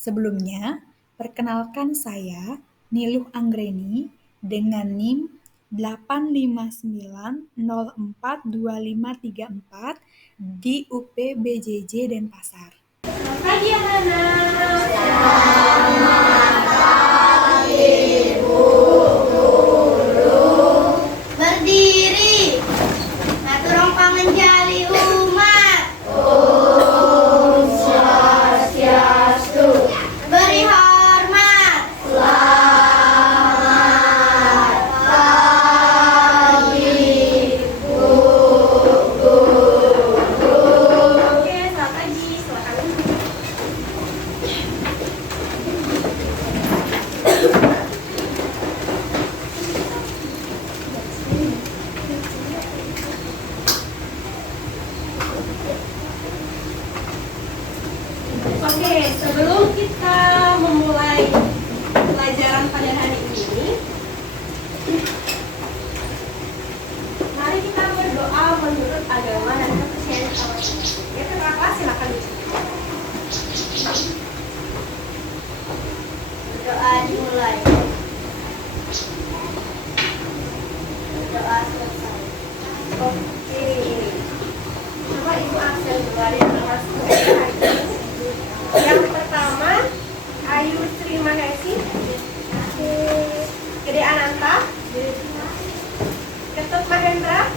Sebelumnya, perkenalkan saya Niluh Anggreni dengan NIM 859042534 di UP BJJ Denpasar. Selamat pagi anak-anak. Berdiri, naturong pangenjali umat. Beri hormat. Oke, selamat pagi. Silakan duduk. Oke, sebelum kita memulai pelajaran pada hari ini, mari kita berdoa menurut agama dan kepercayaan kita masing-masing. Ya, kenapa? Silakan duduk. Doa dimulai. Doa selesai. Oke, coba Ibu Axel dulu ada yang termasuk hari ini. Yang pertama, Ayu terima kasih. Gede Ananta, Ketut Mahendra,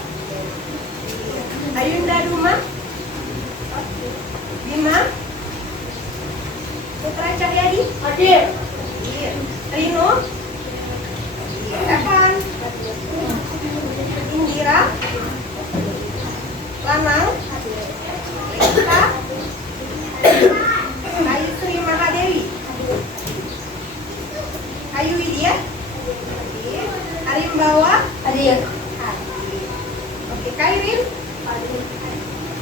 Ayunda Duma, Bima, Putra Cahyadi, Hadir. Rino, Stefan, Indira, Lanang, Rita, Ayu Sri Mahadewi, Ayu Widya, Arimbawa, Hadir. Oke, Kairin,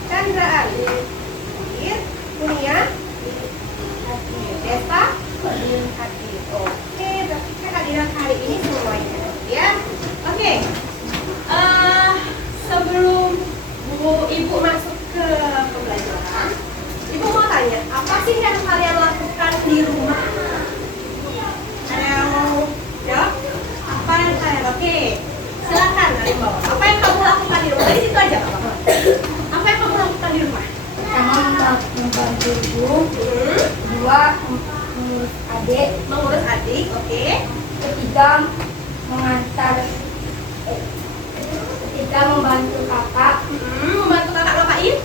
Chandra Ali, Kunia, Desta, Hadir. Oke, berarti kehadiran hari ini semuanya, ya. Oke, sebelum Ibu masuk ke pembelajaran, Ibu mau tanya, apa sih yang kalian lakukan di rumah? Ada yang mau jawab? Apa yang kalian? Oke, silakan Arimbawa. Apa yang kamu lakukan di rumah? Di situ aja, Pak. Apa yang kamu lakukan di rumah? Pertama membantu ibu, kedua mengurus adik, Mengurus adik, oke. ketiga mengantar, ketiga membantu kakak, Membantu kakak ngapain?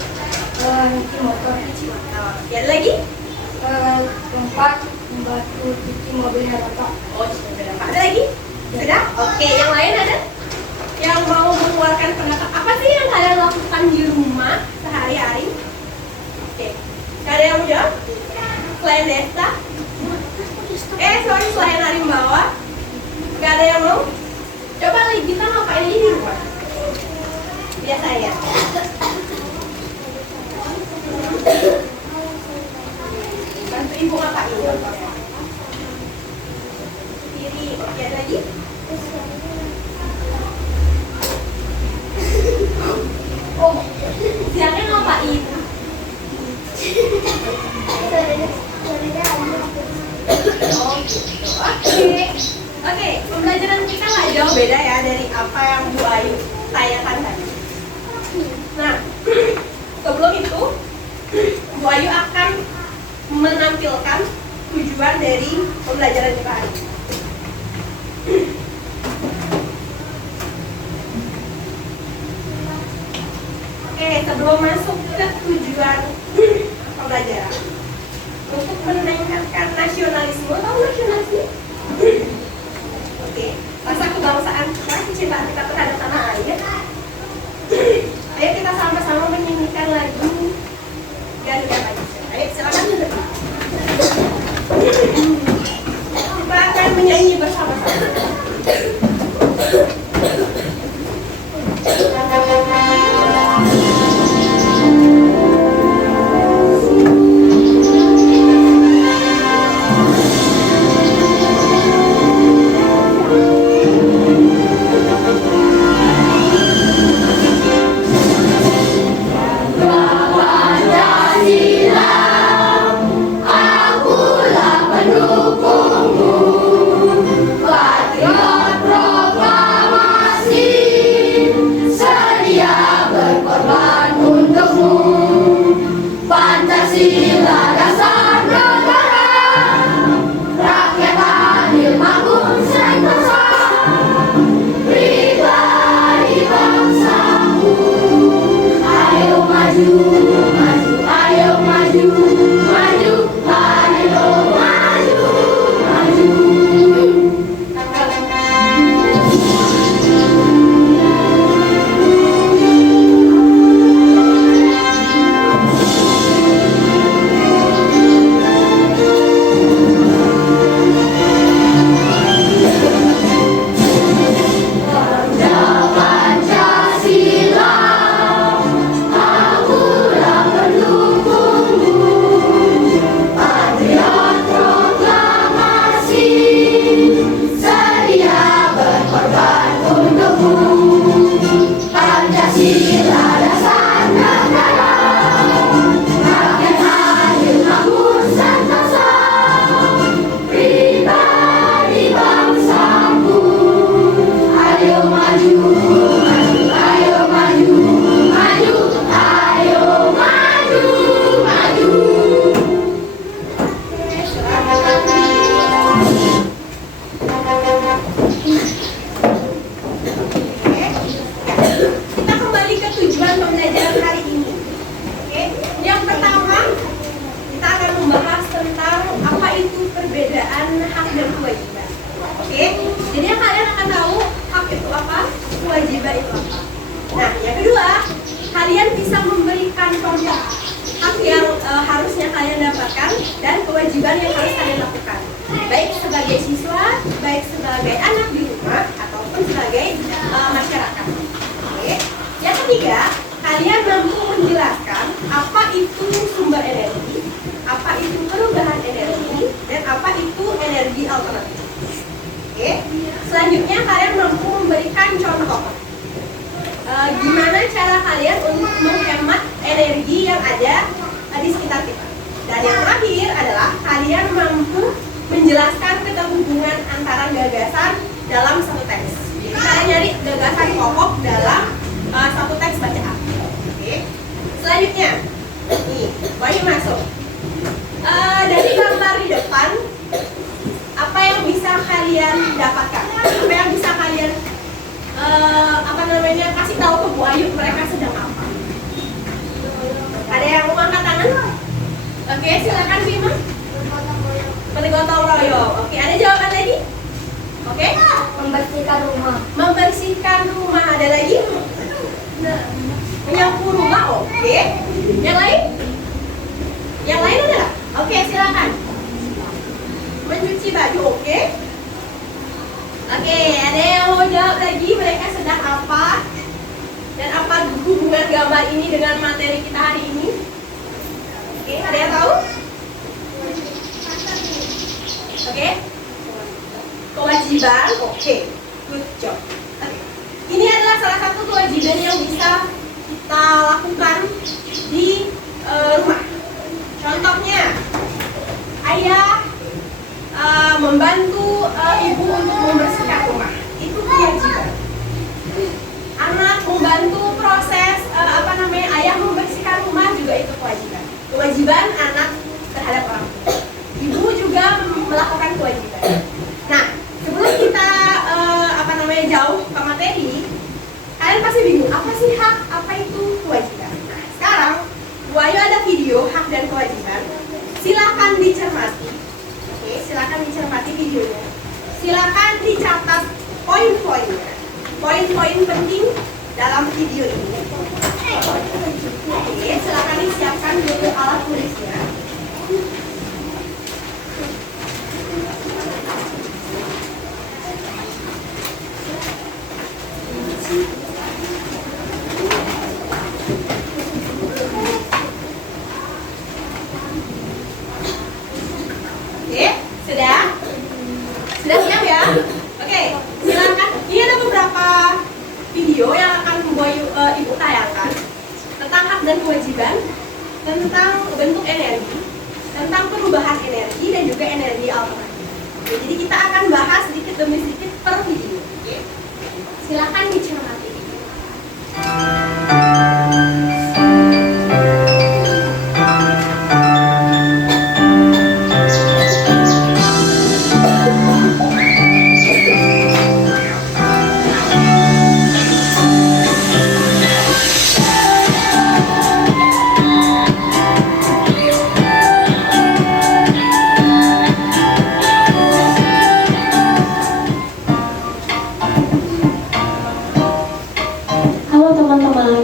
nyuci motor, Ya, ada lagi? keempat membantu cuci mobil Herota. Oh, sudah. Ada lagi? Sudah? Oke, yang lain ada? Yang mau mengeluarkan pendapat apa sih yang kalian lakukan di rumah sehari-hari? Oke, gak ada yang mau jawab? Selain Desta? Selain Arimbawa? Gak ada yang mau? Coba kita ngapain aja di rumah? Biasanya. Bantu ibu ngapain? Kiri, oke, ada lagi? Oh, siangnya ngapain? Oh gitu, oke, pembelajaran kita nggak jauh beda ya dari apa yang Bu Ayu tanyakan tadi. Nah, sebelum itu Bu Ayu akan menampilkan tujuan dari pembelajaran kita hari ini. Oke, sebelum masuk ke tujuan pembelajaran, untuk meningkatkan nasionalisme, tahu nasionalisme? Oke, rasa kebangsaan kita, kecintaan kita terhadap tanah air. Ayo kita sama-sama menyanyikan lagu Garuda Pancasila. Ayo silakan. Kita akan menyanyi bersama-sama. kewajiban itu apa. Nah, yang kedua, kalian bisa memberikan contoh hak yang harusnya kalian dapatkan dan kewajiban yang harus kalian lakukan, baik sebagai siswa, baik sebagai anak di rumah, ataupun sebagai masyarakat. Oke. Yang ketiga, kalian mampu menjelaskan apa itu sumber energi, apa itu perubahan energi, dan apa itu energi alternatif. Oke. Selanjutnya, kalian mampu memberikan contoh gimana cara kalian untuk menghemat energi yang ada di sekitar kita. Dan yang terakhir adalah kalian mampu menjelaskan keterhubungan antara gagasan dalam satu teks. Jadi kalian nyari gagasan pokok dalam satu teks bacaan. Oke. Selanjutnya, nih, Bayu masuk. Dari gambar di depan, apa yang bisa kalian dapatkan? Apa yang bisa kalian kasih tahu ke Bu Ayu mereka sedang apa? Ada yang mau angkat tangan? Oke, silakan Bima. Bergotong royong. Oke, ada jawaban lagi? Oke? Membersihkan rumah. Membersihkan rumah. Ada lagi? Menyapu rumah. Oke. Yang lain? Yang lain ada? Oke, silakan. Mencuci baju. Oke. Oke, ada yang mau jawab lagi? Mereka sedang apa? Dan apa hubungan gambar ini dengan materi kita hari ini? Oke, ada yang tahu? Oke. Kewajiban, oke. Good job. Oke. Ini adalah salah satu kewajiban yang bisa kita lakukan di rumah. Contohnya, ayah membantu ibu untuk membersihkan rumah. Itu kewajiban. Anak membantu proses ayah membersihkan rumah juga itu kewajiban. Kewajiban anak terhadap orang tua. Ibu juga melakukan kewajiban. Nah, sebelum kita jauh ke materi, kalian pasti bingung apa sih hak, apa itu kewajiban. Nah, sekarang Bu Ayu ada video hak dan kewajiban. Silakan dicermati. Oke, silakan dicermati videonya. Silakan dicatat poin-poinnya. Poin-poin penting dalam video ini. Oke, silakan disiapkan dulu alat tulisnya. Oke, sudah? Sudah siap ya? Oke, silakan. Ini ada beberapa video yang akan Ibu tayangkan tentang hak dan kewajiban, tentang bentuk energi, tentang perubahan energi, dan juga energi alternatif. Oke, jadi kita akan bahas sedikit demi sedikit per video. Oke, silakan dicermati.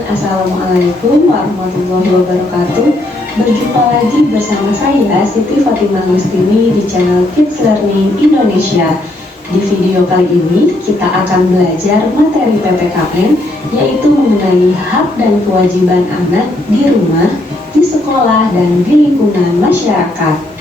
Assalamualaikum warahmatullahi wabarakatuh. Berjumpa lagi bersama saya Siti Fatimah Lustini di channel Kids Learning Indonesia. Di video kali ini kita akan belajar materi PPKN, yaitu mengenai hak dan kewajiban anak di rumah, di sekolah, dan di lingkungan masyarakat.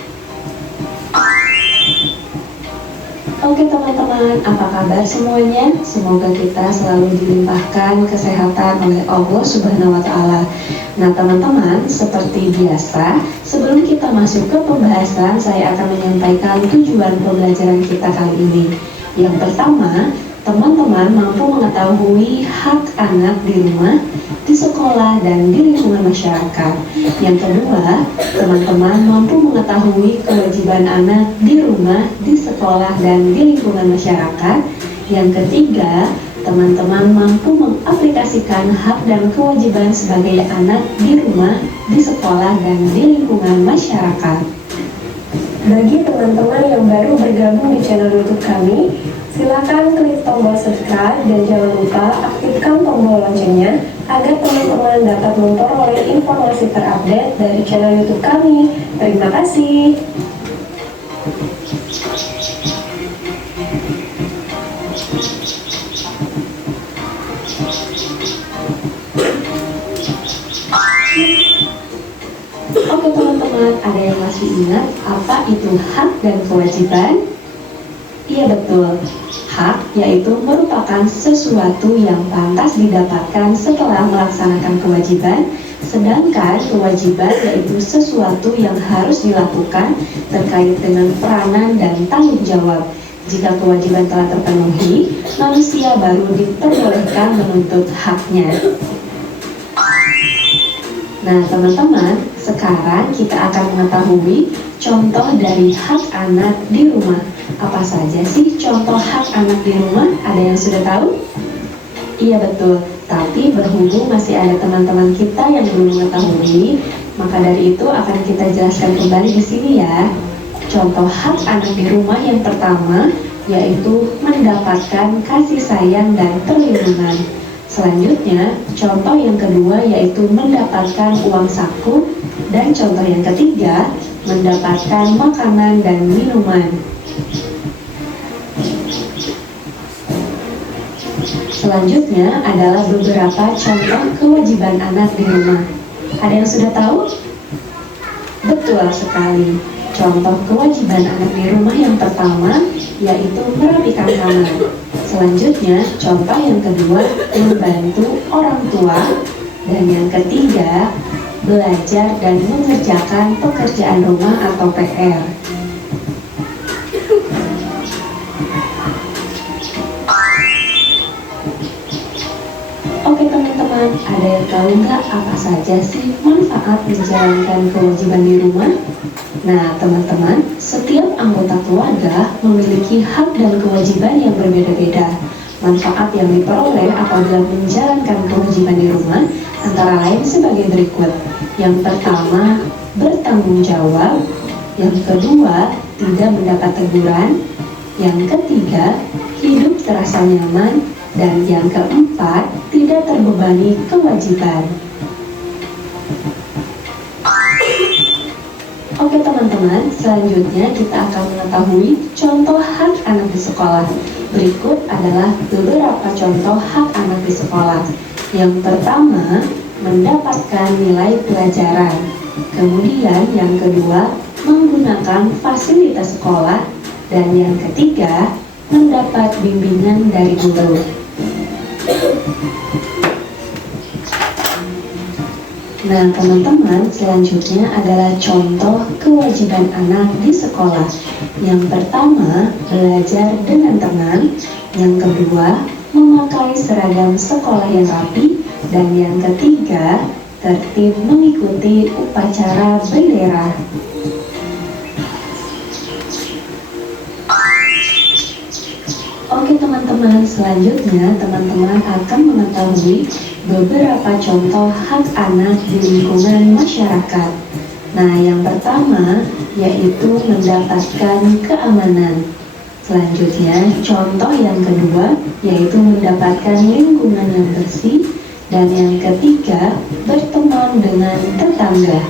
Oke teman-teman, apa kabar semuanya? Semoga kita selalu dilimpahkan kesehatan oleh Allah Subhanahu wa Ta'ala. Nah teman-teman, seperti biasa, sebelum kita masuk ke pembahasan, saya akan menyampaikan tujuan pembelajaran kita kali ini. Yang pertama, teman-teman mampu mengetahui hak anak di rumah, di sekolah, dan di lingkungan masyarakat. Yang kedua, teman-teman mampu mengetahui kewajiban anak di rumah, di sekolah, dan di lingkungan masyarakat. Yang ketiga, teman-teman mampu mengaplikasikan hak dan kewajiban sebagai anak di rumah, di sekolah, dan di lingkungan masyarakat. Bagi teman-teman yang baru bergabung di channel YouTube kami, silakan klik tombol subscribe dan jangan lupa aktifkan tekan tombol loncengnya agar teman-teman dapat memperoleh informasi terupdate dari channel YouTube kami. Terima kasih. Oke teman-teman, ada yang masih ingat apa itu hak dan kewajiban? Iya betul, hak yaitu merupakan sesuatu yang pantas didapatkan setelah melaksanakan kewajiban, sedangkan kewajiban yaitu sesuatu yang harus dilakukan terkait dengan peranan dan tanggung jawab. Jika kewajiban telah terpenuhi, manusia baru diperbolehkan menuntut haknya. Nah teman-teman, sekarang kita akan mengetahui contoh dari hak anak di rumah. Apa saja sih contoh hak anak di rumah? Ada yang sudah tahu? Iya betul, tapi berhubung masih ada teman-teman kita yang belum mengetahui, maka dari itu akan kita jelaskan kembali di sini ya. Contoh hak anak di rumah yang pertama yaitu mendapatkan kasih sayang dan perlindungan. Selanjutnya, contoh yang kedua yaitu mendapatkan uang saku, dan contoh yang ketiga mendapatkan makanan dan minuman. Selanjutnya adalah beberapa contoh kewajiban anak di rumah. Ada yang sudah tahu? Betul sekali. Contoh kewajiban anak di rumah yang pertama yaitu merapikan kamar. Selanjutnya, contoh yang kedua membantu orang tua, dan yang ketiga belajar dan mengerjakan pekerjaan rumah atau PR. Oke teman-teman, ada yang tahu nggak apa saja sih manfaat menjalankan kewajiban di rumah? Nah teman-teman, setiap anggota keluarga memiliki hak dan kewajiban yang berbeda-beda. Manfaat yang diperoleh apabila menjalankan kewajiban di rumah antara lain sebagai berikut. Yang pertama, bertanggung jawab. Yang kedua, tidak mendapat teguran. Yang ketiga, hidup terasa nyaman. Dan yang keempat, tidak terbebani kewajiban. Oke teman-teman, selanjutnya kita akan mengetahui contoh hak anak di sekolah. Berikut adalah beberapa contoh hak anak di sekolah. Yang pertama, mendapatkan nilai pelajaran. Kemudian yang kedua, menggunakan fasilitas sekolah. Dan yang ketiga, mendapat bimbingan dari guru. Nah teman-teman, selanjutnya adalah contoh kewajiban anak di sekolah. Yang pertama, belajar dengan tenang. Yang kedua, memakai seragam sekolah yang rapi. Dan yang ketiga, tertib mengikuti upacara bendera. Oke teman-teman, selanjutnya teman-teman akan mengetahui beberapa contoh hak anak di lingkungan masyarakat. Nah, yang pertama yaitu mendapatkan keamanan. Selanjutnya, contoh yang kedua yaitu mendapatkan lingkungan yang bersih. Dan yang ketiga, berteman dengan tetangga.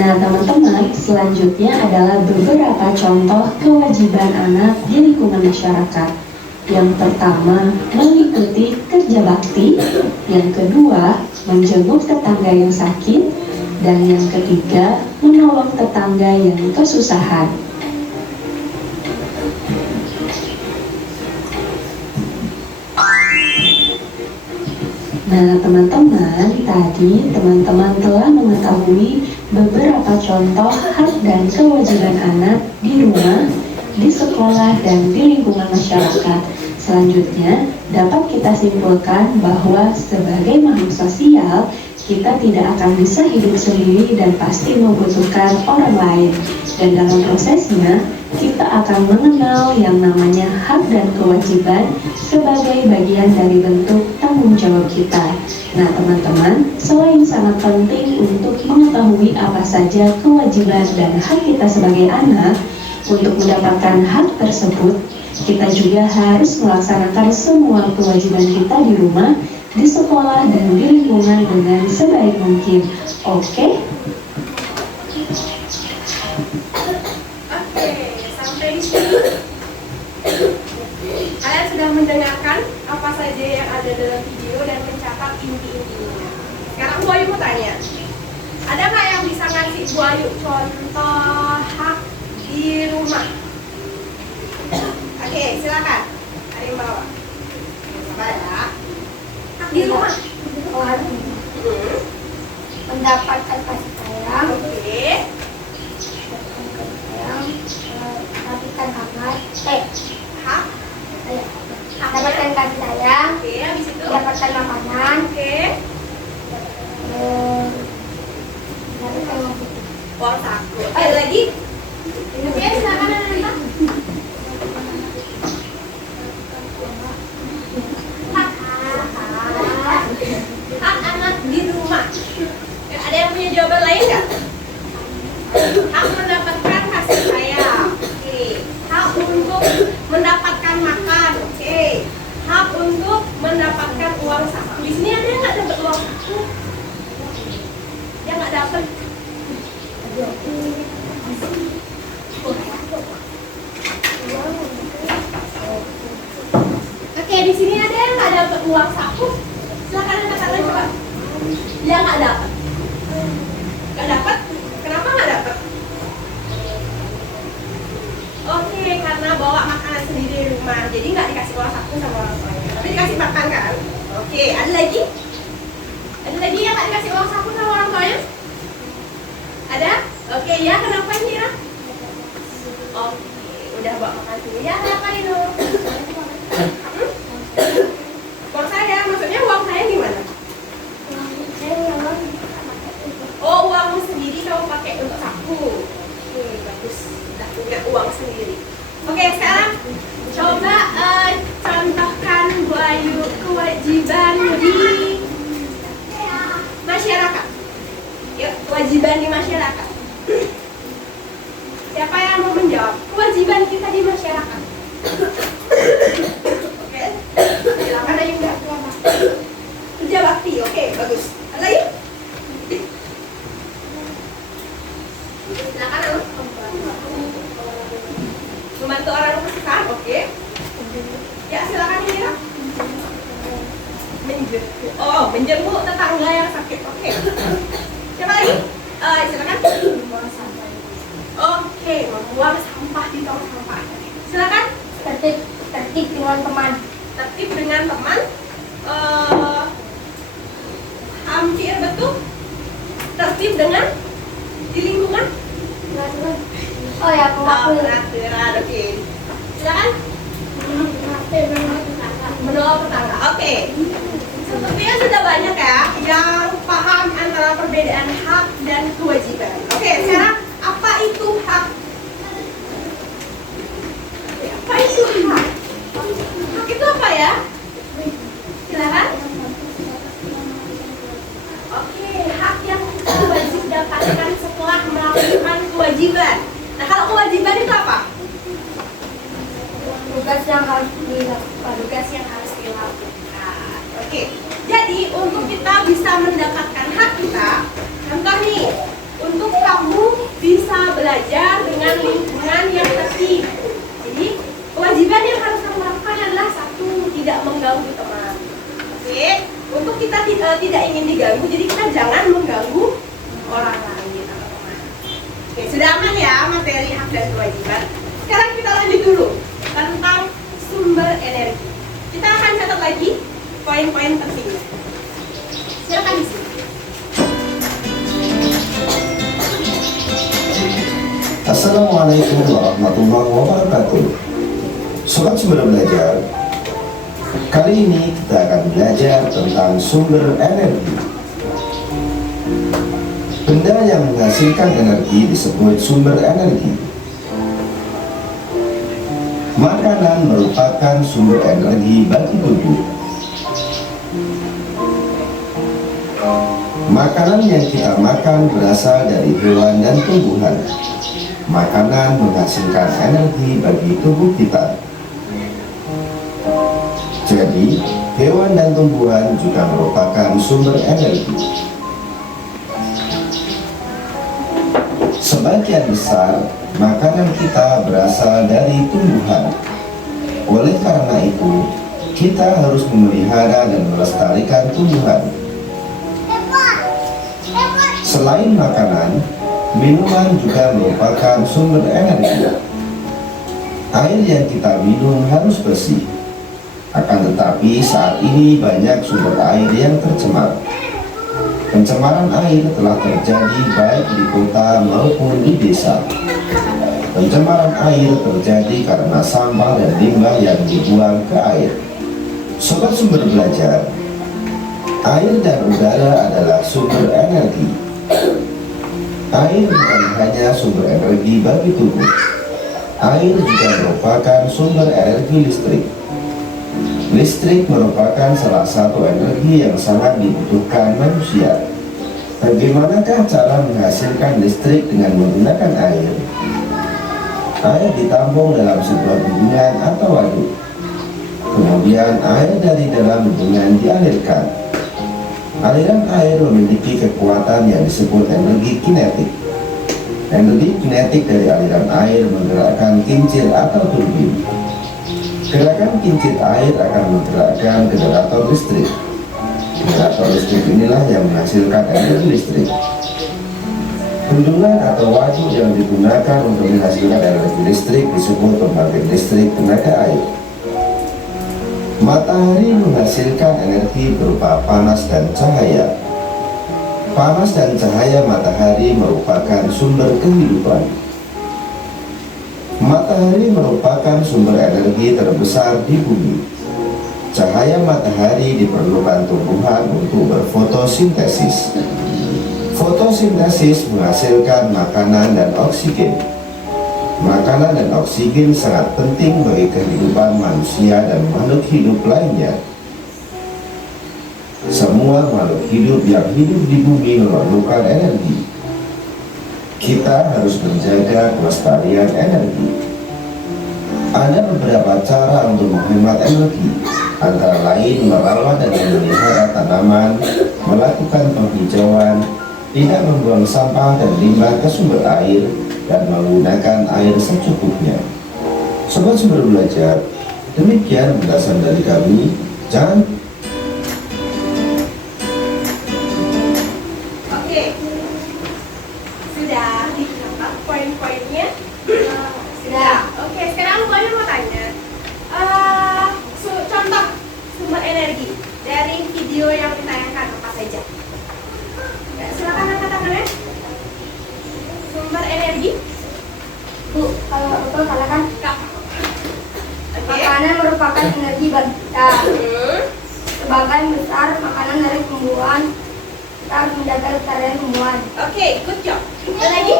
Nah teman-teman, selanjutnya adalah beberapa contoh kewajiban anak di lingkungan masyarakat. Yang pertama, mengikuti kerja bakti. Yang kedua, menjenguk tetangga yang sakit. Dan yang ketiga, menolong tetangga yang kesusahan. Nah teman-teman, tadi teman-teman telah mengetahui beberapa contoh hak dan kewajiban anak di rumah, di sekolah, dan di lingkungan masyarakat. Selanjutnya, dapat kita simpulkan bahwa sebagai makhluk sosial, kita tidak akan bisa hidup sendiri dan pasti membutuhkan orang lain. Dan dalam prosesnya, kita akan mengenal yang namanya hak dan kewajiban sebagai bagian dari bentuk tanggung jawab kita. Nah teman-teman, selain sangat penting untuk mengetahui apa saja kewajiban dan hak kita sebagai anak, Untuk mendapatkan hak tersebut, kita juga harus melaksanakan semua kewajiban kita di rumah, di sekolah, dan di lingkungan dengan sebaik mungkin. Oke? Oke, sampai di sini. Kalian sudah mendengarkan apa saja yang ada dalam video dan mencatat inti-intinya. Sekarang Bu Ayu mau tanya, ada nggak yang bisa ngasih Bu Ayu contoh hak di rumah? Oke, silakan. Ada yang bawa? Coba ya. Hak di rumah. Mendapatkan kasih sayang, Oke. mendapatkan kamar, Hak. mendapatkan kasih sayang, Oke, habis itu. mendapatkan makanan, Oke. mendapatkan Uang saku. Oke, lagi. Oke, silakan Ananta. Hak anak di rumah. Ada yang punya jawaban lain nggak? Hak mendapatkan kasih sayang. Oke. Hak untuk mendapatkan makan. Oke. Hak untuk mendapatkan uang saku. Di sini ada yang nggak dapat uang saku? Yang nggak dapat? Oke, di sini ada yang nggak dapat uang saku? Silakan angkat tangan coba. Yang nggak dapat? Nggak dapat? Kenapa nggak dapat? Oke, karena bawa makanan sendiri di rumah, jadi nggak dikasih uang saku sama orang tuanya, tapi dikasih makan kan? Oke, ada lagi? Ada lagi yang nggak dikasih uang saku sama orang tuanya? Ada? Oke, ya kenapa Mira? Oke, udah bawa makan sendiri. Ya kenapa itu? Uang saya, maksudnya uang saya gimana? Oh, uangmu sendiri kamu pakai untuk saku. Oke, bagus. Udah punya uang sendiri. Oke, sekarang coba contohkan Bu Ayu kewajiban di masyarakat. Yuk, kewajiban di masyarakat. Siapa yang mau menjawab? Kewajiban kita di masyarakat. Oke, silakan Ayu. Kerja bakti, oke, bagus. Ada lagi? Silakan Ayu. Membantu orang kesusahan, oke. Ya, silakan Mira. Menjenguk tetangga yang sakit, oke. Siapa lagi? Silakan. Oke, membuang sampah di tong sampah. Silakan. tertib dengan teman, Tertib dengan teman. Hampir betul. Tertib dengan di lingkungan. oh ya mengatur, Pengaturan, oke. Silakan. Menolong tetangga, oke. Sepertinya sudah banyak ya yang paham antara perbedaan hak dan kewajiban. Oke, sekarang apa itu hak? Apa itu hak? Hak itu apa ya? Silakan. Oke, hak yang kita wajib dapatkan setelah melakukan kewajiban. Nah, kalau kewajiban itu apa? tugas yang harus dilakukan. Tugas yang harus dilakukan. Oke, jadi untuk kita bisa mendapatkan hak kita, contoh nih, untuk kamu bisa belajar dengan lingkungan yang tertib. Jadi kewajiban yang harus kamu lakukan adalah satu, tidak mengganggu teman. Oke, untuk kita tidak ingin diganggu, jadi kita jangan mengganggu orang lain atau teman. Oke, sudah aman ya materi hak dan kewajiban. Sekarang kita lanjut dulu tentang sumber energi. Kita akan catat lagi poin-poin pentingnya. Silakan di sini. Assalamualaikum warahmatullahi wabarakatuh. Sobat Sumber Belajar, kali ini kita akan belajar tentang sumber energi. Benda yang menghasilkan energi disebut sumber energi. Makanan merupakan sumber energi bagi tubuh. Makanan yang kita makan berasal dari hewan dan tumbuhan. Makanan menghasilkan energi bagi tubuh kita. Jadi, hewan dan tumbuhan juga merupakan sumber energi. Sebagian besar makanan kita berasal dari tumbuhan. Oleh karena itu, kita harus memelihara dan melestarikan tumbuhan. Selain makanan, minuman juga merupakan sumber energi. Air yang kita minum harus bersih. Akan tetapi saat ini banyak sumber air yang tercemar. Pencemaran air telah terjadi baik di kota maupun di desa. Pencemaran air terjadi karena sampah dan limbah yang dibuang ke air. Sobat Sumber Belajar, air dan udara adalah sumber energi. Air bukan hanya sumber energi bagi tubuh. Air juga merupakan sumber energi listrik. Listrik merupakan salah satu energi yang sangat dibutuhkan manusia. Bagaimanakah cara menghasilkan listrik dengan menggunakan air? Air ditampung dalam sebuah bendungan atau waduk. Kemudian air dari dalam bendungan dialirkan. Aliran air memiliki kekuatan yang disebut energi kinetik. Energi kinetik dari aliran air menggerakkan kincir atau turbin. Gerakan kincir air akan menggerakkan generator listrik. Generator listrik inilah yang menghasilkan energi listrik. Bendungan atau waduk yang digunakan untuk menghasilkan energi listrik disebut pembangkit listrik tenaga air. Matahari menghasilkan energi berupa panas dan cahaya. Panas dan cahaya matahari merupakan sumber kehidupan. Matahari merupakan sumber energi terbesar di bumi. Cahaya matahari diperlukan tumbuhan untuk berfotosintesis. Fotosintesis menghasilkan makanan dan oksigen. Makanan dan oksigen sangat penting bagi kehidupan manusia dan makhluk hidup lainnya. Semua makhluk hidup yang hidup di bumi memerlukan energi. Kita harus menjaga kelestarian energi. Ada beberapa cara untuk menghemat energi, antara lain merawat dan memelihara tanaman, melakukan penghijauan, tidak membuang sampah dan limbah ke sumber air, dan menggunakan air secukupnya. Sobat Sumber Belajar, demikian penjelasan dari kami. Jangan Sudah dicatat poin-poinnya? Sudah. Oke, sekarang aku mau tanya. Contoh sumber energi dari video yang ditayangkan apa saja? Ya, silakan angkat tangannya. Sumber energi? Bu, kalau betul katakan Kak. Oke. makanan merupakan energi bagi kita. Sebagian besar makanan dari tumbuhan. Kita harus menjaga kelestarian tumbuhan. Oke, good job. Ada lagi?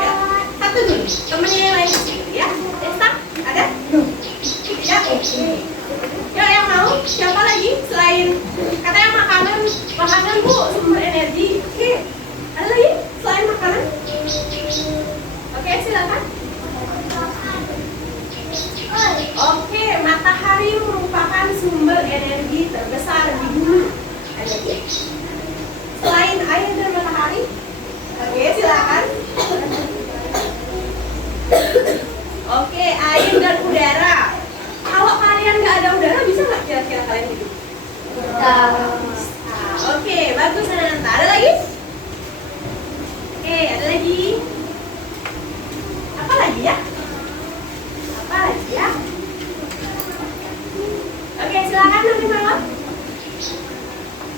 Ya, satu dulu. Temennya yang lain dulu ya. Desta, ada? Tidak? Yuk yang mau? Siapa lagi? Selain katanya makanan bu sumber energi. Oke, ada lagi? Selain makanan? Oke, silakan. Oke, matahari merupakan sumber energi terbesar di bumi. Ada lagi? Selain air dan matahari? Oke, silakan. Oke, air dan udara. Kalau kalian nggak ada udara, bisa nggak kira-kira kalian hidup? Oke, bagus Ananta. Ada lagi? Oke, ada lagi? Apa lagi ya? Apa lagi ya? Oke, silakan nanti malam.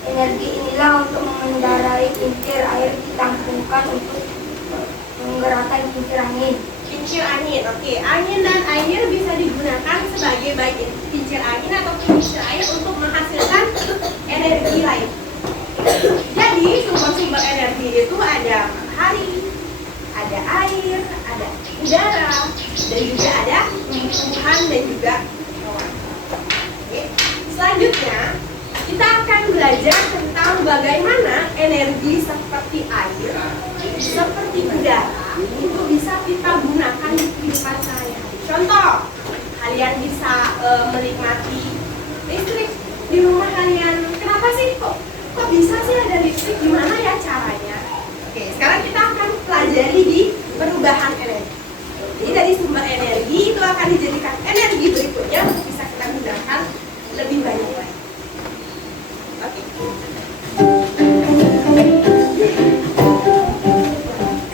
Energi inilah untuk mengendarai kincir air ditampungkan untuk menggerakkan kincir angin. Kincir angin, oke. Angin dan air bisa digunakan sebagai baik kincir angin atau kincir air untuk menghasilkan energi lain. Jadi sumber-sumber energi itu ada matahari, ada air, ada udara, dan juga ada tumbuhan dan juga hewan. Oke. Selanjutnya kita akan belajar tentang bagaimana energi seperti air, seperti udara itu kehidupan sehari-hari. Contoh, kalian bisa menikmati listrik di rumah kalian. Kenapa sih kok bisa sih ada listrik? Gimana ya caranya? Oke, sekarang kita akan pelajari di perubahan energi. Jadi dari sumber energi itu akan dijadikan energi berikutnya untuk bisa kita gunakan lebih banyak lagi. Oke.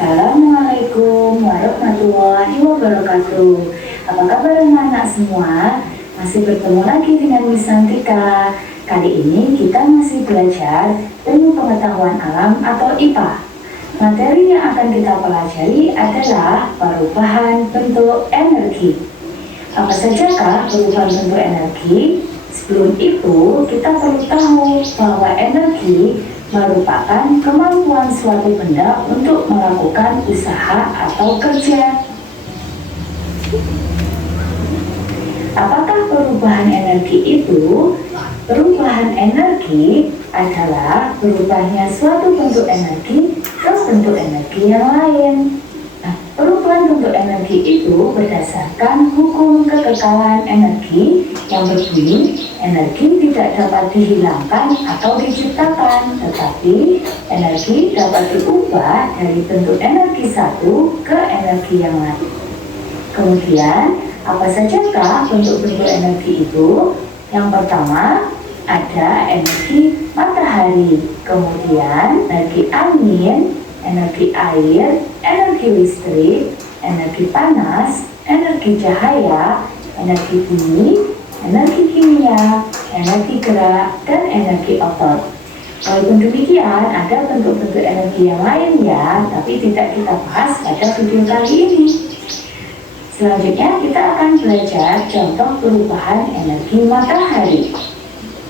Assalamualaikum warahmatullahi wabarakatuh. Apa kabar anak-anak semua? Masih bertemu lagi dengan Miss Santika. Kali ini kita masih belajar ilmu pengetahuan alam atau IPA. Materi yang akan kita pelajari adalah perubahan bentuk energi. Apa sajakah perubahan bentuk energi? Sebelum itu, kita perlu tahu bahwa energi merupakan kemampuan suatu benda untuk melakukan usaha atau kerja. Apakah perubahan energi itu? Perubahan energi adalah berubahnya suatu bentuk energi ke bentuk energi yang lain. Nah, perubahan bentuk energi itu berdasarkan hukum kekekalan energi yang berbunyi energi tidak dapat dihilangkan atau diciptakan, tetapi energi dapat diubah dari bentuk energi satu ke energi yang lain. Kemudian, apa sajakah bentuk-bentuk energi itu? Yang pertama, ada energi matahari, kemudian energi angin, energi air, energi listrik, energi panas, energi cahaya, energi bumi, energi kimia, energi gerak, dan energi otot. Walaupun demikian, ada bentuk-bentuk energi yang lain ya, tapi tidak kita bahas pada video kali ini. Selanjutnya kita akan belajar contoh perubahan energi matahari.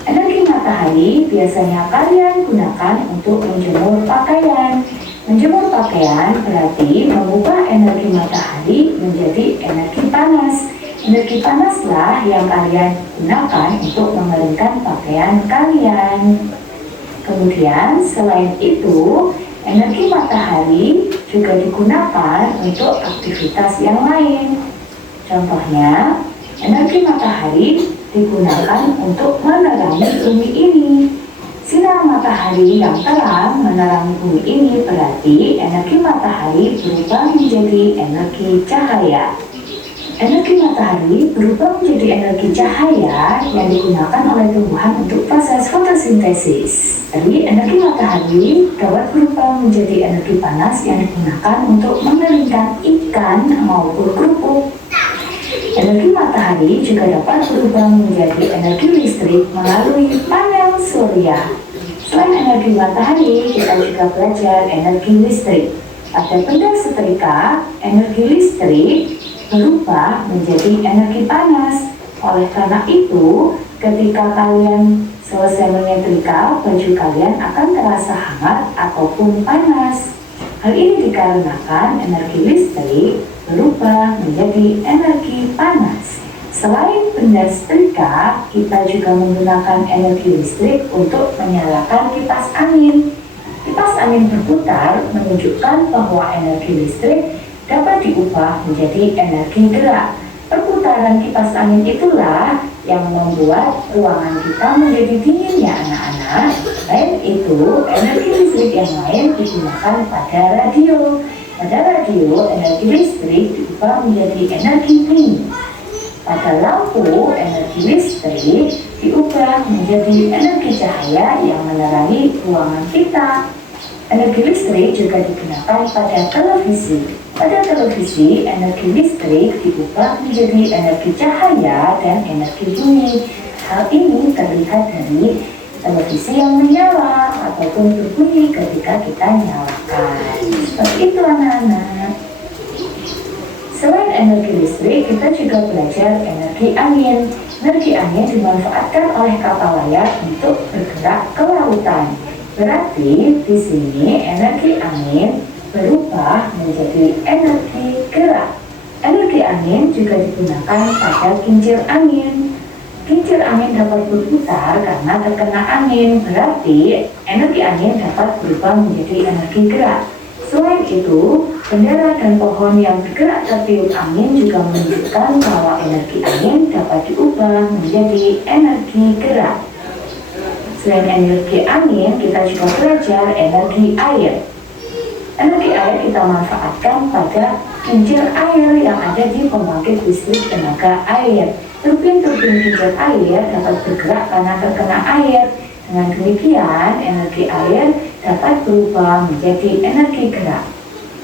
Energi matahari biasanya kalian gunakan untuk menjemur pakaian. Menjemur pakaian berarti mengubah energi matahari menjadi energi panas. Energi panaslah yang kalian gunakan untuk mengeringkan pakaian kalian. Kemudian selain itu, energi matahari juga digunakan untuk aktivitas yang lain. Contohnya, energi matahari digunakan untuk menerangi bumi ini. Sinar matahari yang terang menerangi bumi ini berarti energi matahari berubah menjadi energi cahaya. Energi matahari berubah menjadi energi cahaya yang digunakan oleh tumbuhan untuk proses fotosintesis. Jadi energi matahari dapat berubah menjadi energi panas yang digunakan untuk mengeringkan ikan maupun kerupuk. Energi matahari juga dapat berubah menjadi energi listrik melalui panel surya. Selain energi matahari, kita juga belajar energi listrik. Pada benda setrika, energi listrik berubah menjadi energi panas. Oleh karena itu, ketika kalian selesai menyetrika, baju kalian akan terasa hangat ataupun panas. Hal ini dikarenakan energi listrik berubah menjadi energi panas. Selain benda setrika, kita juga menggunakan energi listrik untuk menyalakan kipas angin. Kipas angin berputar menunjukkan bahwa energi listrik dapat diubah menjadi energi gerak. Perputaran kipas angin itulah yang membuat ruangan kita menjadi dingin ya anak-anak. Selain itu, energi listrik yang lain digunakan pada radio. Pada radio, energi listrik diubah menjadi energi dingin. Pada lampu, energi listrik diubah menjadi energi cahaya yang menerangi ruangan kita. Energi listrik juga digunakan pada televisi. Pada televisi, energi listrik diubah menjadi energi cahaya dan energi bumi. Hal ini terlihat dari televisi yang menyala ataupun berbunyi ketika kita nyalakan. Seperti itu anak-anak. Selain energi listrik, kita juga belajar energi angin. Energi angin dimanfaatkan oleh kapal layar untuk bergerak ke lautan. Berarti di sini energi angin berubah menjadi energi gerak. Energi angin juga digunakan pada kincir angin. Kincir angin dapat berputar karena terkena angin, berarti energi angin dapat berubah menjadi energi gerak. Selain itu, bendera dan pohon yang bergerak tertiup angin juga menunjukkan bahwa energi angin dapat diubah menjadi energi gerak. Selain energi angin, kita juga belajar energi air. Energi air kita manfaatkan pada kincir air yang ada di pembangkit listrik tenaga air. Turbin-turbin kincir air dapat bergerak karena terkena air. Dengan demikian, energi air dapat berubah menjadi energi gerak.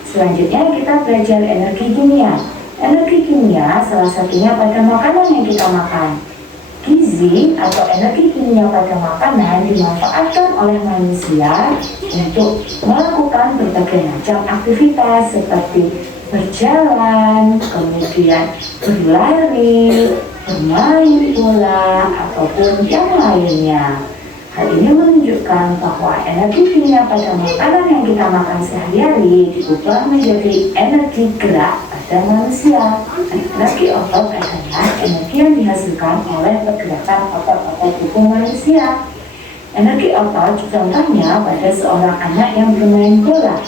Selanjutnya kita belajar energi kimia. Energi kimia salah satunya pada makanan yang kita makan. Gizi atau energi kimia pada makanan dimanfaatkan oleh manusia untuk melakukan berbagai macam aktivitas seperti berjalan, kemudian berlari, bermain bola, ataupun yang lainnya. Hal ini menunjukkan bahwa energi kimia pada makanan yang kita makan sehari-hari diubah menjadi energi gerak pada manusia. Energi otot adalah energi yang dihasilkan oleh pergerakan otot-otot tubuh manusia. Energi otot contohnya pada seorang anak yang bermain bola.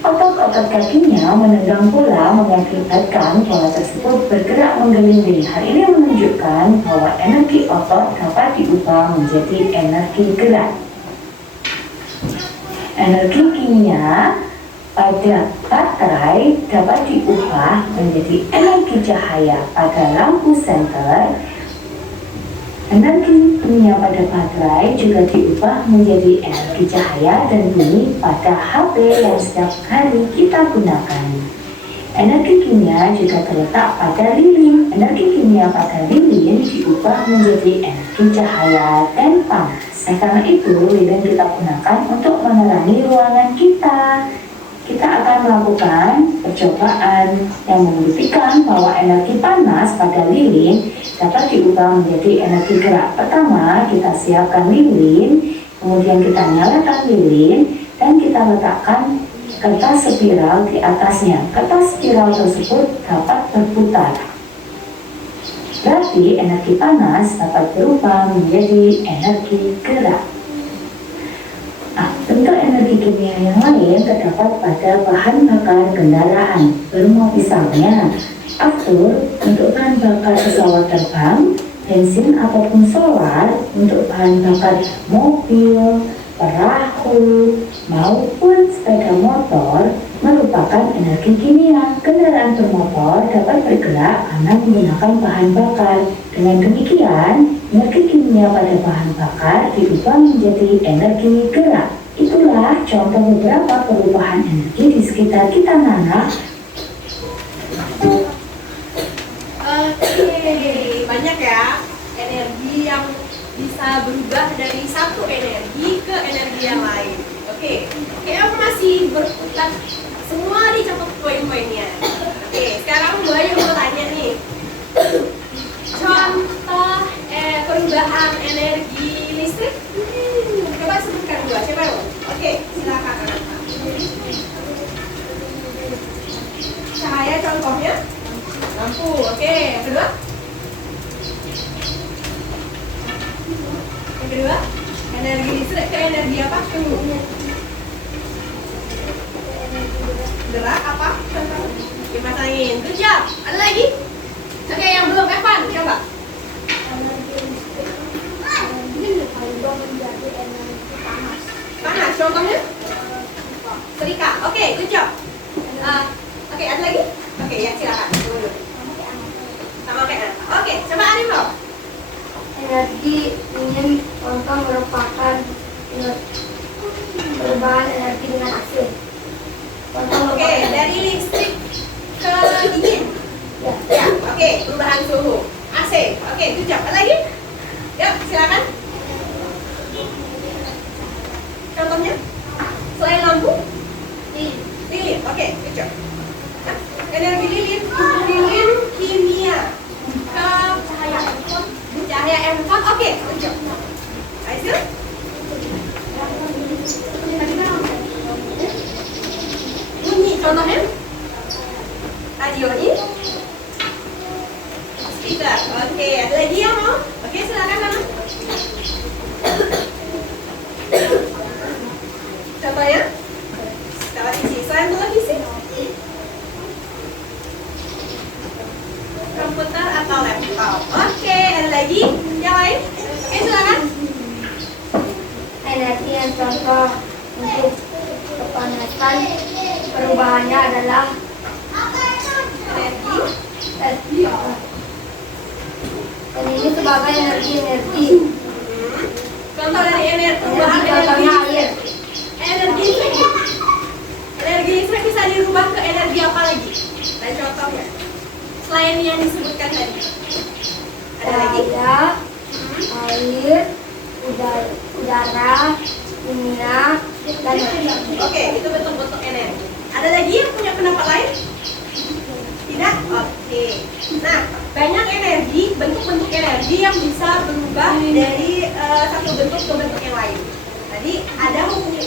Otot-otot kakinya menendang bola mengakibatkan bola tersebut bergerak menggelinding. Hal ini menunjukkan bahwa energi otot dapat diubah menjadi energi gerak. Energi kimia pada baterai dapat diubah menjadi energi cahaya pada lampu senter. Energi kimia pada baterai juga diubah menjadi energi cahaya dan bunyi pada HP yang setiap hari kita gunakan. Energi kimia juga terletak pada lilin. Energi kimia pada lilin diubah menjadi energi cahaya dan panas. Karena itu, lilin kita gunakan untuk menerangi ruangan kita. Kita akan melakukan percobaan yang membuktikan bahwa energi panas pada lilin dapat diubah menjadi energi gerak. Pertama, kita siapkan lilin, kemudian kita nyalakan lilin, dan kita letakkan kertas spiral di atasnya. Kertas spiral tersebut dapat berputar. Berarti energi panas dapat berubah menjadi energi gerak. Bentuk energi kimia yang lain terdapat pada bahan bakar kendaraan. Misalnya, aftur untuk bahan bakar pesawat terbang, bensin ataupun solar untuk bahan bakar mobil, perahu, maupun sepeda motor merupakan energi kimia. Kendaraan bermotor dapat bergerak karena menggunakan bahan bakar. Dengan demikian, energi kimia pada bahan bakar diubah menjadi energi gerak. Itulah contoh beberapa perubahan energi di sekitar kita, Nana. Oke, banyak ya energi yang bisa berubah dari satu energi ke energi yang lain. Oke, aku masih berputar semua dicatat poin-poinnya. Oke, sekarang gue yang mau tanya nih. Contoh perubahan energi listrik. Coba sebutkan dua, siapa dong? Oke, silakan. Cahaya contohnya lampu. Oke, yang kedua? Yang kedua, energi listrik ke energi apa? Gerak apa? Kipas angin. Good job. Ada lagi? Oke, yang belum Evan, coba. Panas, contohnya? Serika. Oke, good job. Oke, ada lagi? Oke, ya silakan. Dulu. Sama kayak Oke, coba Arifo. Energi ingin contoh merupakan perubahan energi dengan AC. Oke, dari listrik ke dingin. Ya, oke, perubahan suhu. AC. Oke, good job. Ada lagi? Yuk, silakan. Contohnya? Selain lampu? Lilin. Oke, good job. Nah, energi lilin kimia ke cahaya M4. Oke, good job. Aisyah? Bunyi contohnya? Radio ini? Speaker. Oke, ada lagi yang mau? Oke, silakan Nana. Contohnya? Kalau yang contoh untuk kepanasan perubahannya adalah energi. Dan ini sebagai energi. Contoh dari perubahan Contohnya air. energi listrik. Energi listrik bisa dirubah ke energi apa lagi? Dan contohnya selain yang disebutkan tadi. Ada lagi? Ada air, udara, minyak, dan Oke, itu bentuk-bentuk energi. Ada lagi yang punya pendapat lain? Tidak? Oke. Nah, banyak energi, bentuk-bentuk energi yang bisa berubah dari satu bentuk ke bentuk yang lain. Tadi ada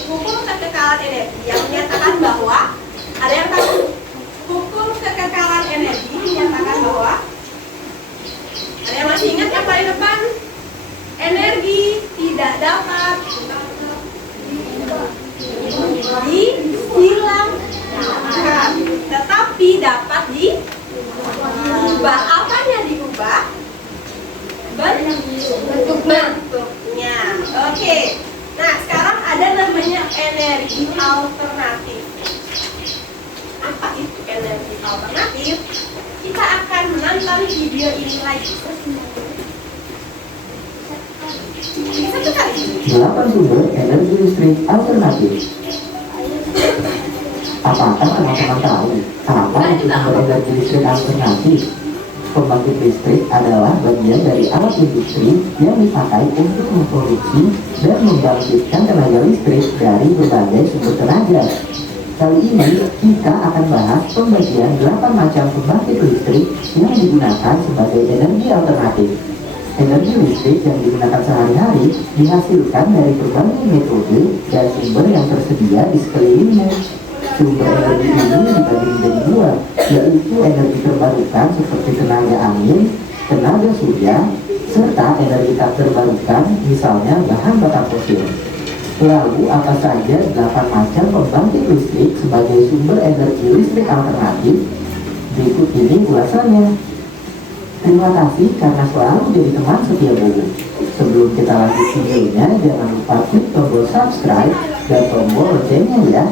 hukum kekekalan energi yang menyatakan bahwa ada yang tahu hukum kekekalan energi menyatakan bahwa ada yang masih ingat yang paling depan? Energi tidak dapat dihilangkan, tetapi dapat diubah. Apanya diubah? Bentuknya. Oke. Nah, sekarang ada namanya energi alternatif. Apa itu energi alternatif? Kita akan menonton video ini lagi. Satu kali. 8 sumber energi listrik alternatif. Apakah teman-teman tahu apa itu sumber energi listrik alternatif? Pembangkit listrik adalah bagian dari alat industri yang dipakai untuk memproduksi dan membangkitkan tenaga listrik dari berbagai sumber tenaga. Kali ini kita akan bahas pembagian 8 macam pembangkit listrik yang digunakan sebagai energi alternatif. Energi listrik yang digunakan sehari-hari dihasilkan dari berbagai metode dan sumber yang tersedia di sekelilingnya. Sumber energi ini dibagi menjadi dua, yaitu energi terbarukan seperti tenaga angin, tenaga surya, serta energi tak terbarukan, misalnya bahan bakar fosil. Lalu apa saja 8 macam pembangkit listrik sebagai sumber energi listrik alternatif? Berikut ini ulasannya. Terima kasih karena selalu jadi teman setia Bobo. Sebelum kita lanjut videonya, jangan lupa klik tombol subscribe dan tombol loncengnya ya.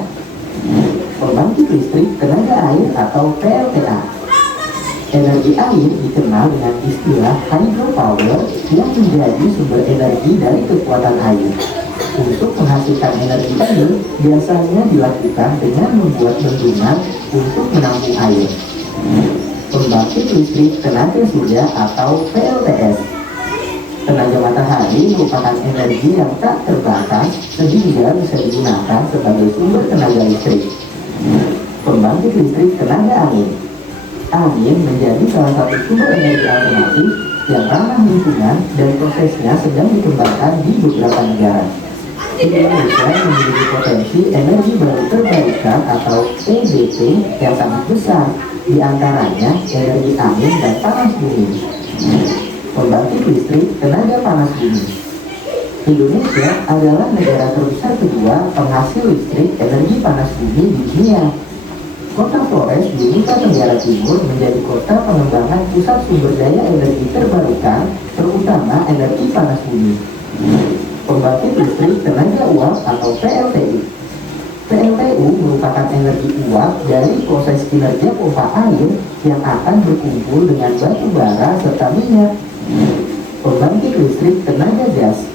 Pembangkit listrik tenaga air atau PLTA. Energi air dikenal dengan istilah hydropower yang menjadi sumber energi dari kekuatan air. Untuk menghasilkan energi ini biasanya dilakukan dengan membuat bendungan untuk menampung air. Pembangkit listrik tenaga surya atau PLTS. Tenaga matahari merupakan energi yang tak terbatas sehingga bisa digunakan sebagai sumber tenaga listrik. Pembangkit listrik tenaga angin. Angin menjadi salah satu sumber energi alternatif yang ramah lingkungan dan prosesnya sedang dikembangkan di beberapa negara. Indonesia memiliki potensi energi baru terbarukan atau EBT yang sangat besar, di antaranya energi angin dan panas bumi. Pembangkit listrik tenaga panas bumi. Indonesia adalah negara terbesar kedua penghasil listrik energi panas bumi di dunia. Kota Flores di Nusa Tenggara Timur menjadi kota pengembangan pusat sumber daya energi terbarukan, terutama energi panas bumi. Pembangkit listrik tenaga uap atau PLTU. PLTU merupakan energi uap dari proses kinerja pompa air yang akan berkumpul dengan batu bara serta minyak. Pembangkit listrik tenaga gas.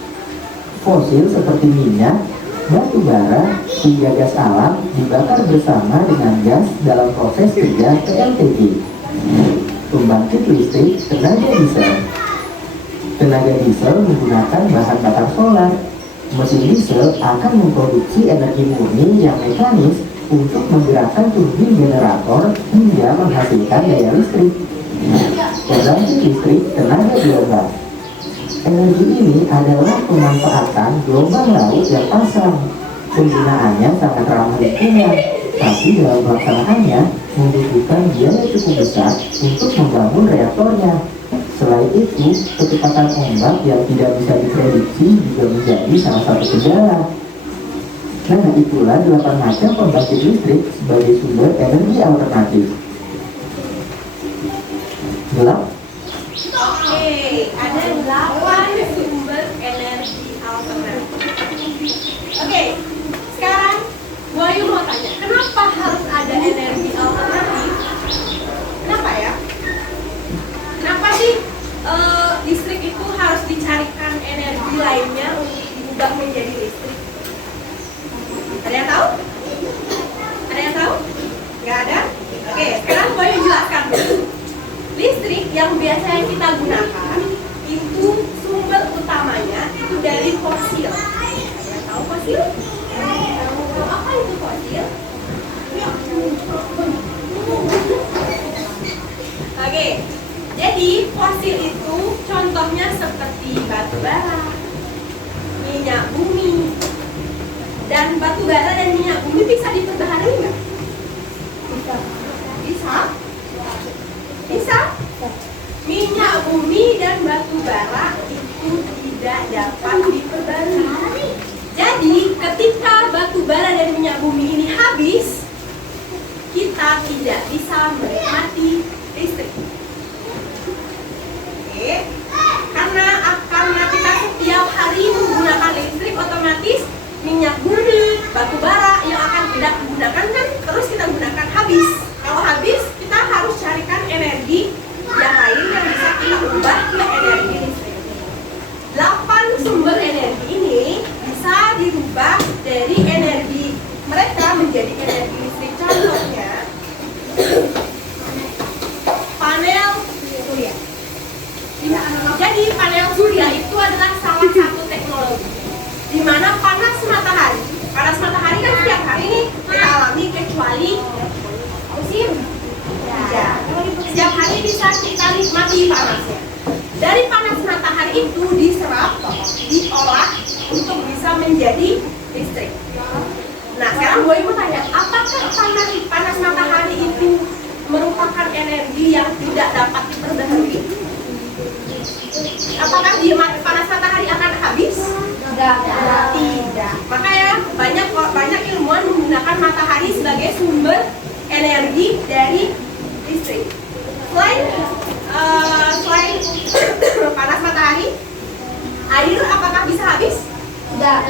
Fosil seperti minyak, batu bara, hingga gas alam dibakar bersama dengan gas dalam proses kerja PLTG. Pembangkit listrik tenaga diesel. Tenaga diesel menggunakan bahan bakar solar. Mesin diesel akan memproduksi energi murni yang mekanis untuk menggerakkan turbin generator hingga menghasilkan daya listrik. Pembangkit listrik tenaga gelombang. Energi ini adalah pemanfaatan gelombang laut yang pasang. Penggunaannya sangat ramah lingkungan, tapi dalam pelaksanaannya membutuhkan biaya cukup besar untuk membangun reaktornya. Selain itu, kecepatan ombak yang tidak bisa diprediksi juga menjadi salah satu kendala. Nah, itulah 8 macam pembangkit listrik sebagai sumber energi alternatif. Gelap. Oke, ada 8 sumber energi alternatif. menjadi listrik? Ada yang tahu? Ada yang tahu? Nggak ada? Oke, sekarang gue yang jelaskan dulu. Listrik yang biasanya kita gunakan itu sumber utamanya itu dari fosil. Ada yang tahu fosil? Apa itu fosil? Oke, jadi fosil itu contohnya seperti batu bara, minyak bumi, dan batu bara dan minyak bumi bisa diperbaharui nggak? Bisa? Bisa? Minyak bumi dan batu bara itu tidak dapat diperbarui. Jadi ketika batu bara dan minyak bumi ini habis, kita tidak bisa menikmati listrik. Oke, karena kita setiap hari menggunakan listrik, otomatis minyak bumi, batu bara yang akan tidak digunakan kan terus kita gunakan habis. Kalau habis, kita harus carikan energi yang lain yang bisa kita ubah ke energi listrik. 8 sumber energi ini bisa dirubah dari energi mereka menjadi energi listrik. Contohnya panel surya. Jadi panel surya itu adalah salah satu teknologi di mana panas matahari kan setiap hari ini kita alami kecuali musim hujan. Setiap hari bisa kita nikmati panasnya. Dari panas matahari itu diserap, diolah untuk bisa menjadi listrik. Nah, sekarang gue mau tanya, apakah panas matahari itu merupakan energi yang tidak dapat diperbaharui? Apakah panas matahari akan habis? Tidak. Makanya banyak ilmuwan menggunakan matahari sebagai sumber energi dari listrik. Selain panas matahari, air apakah bisa habis? Tidak.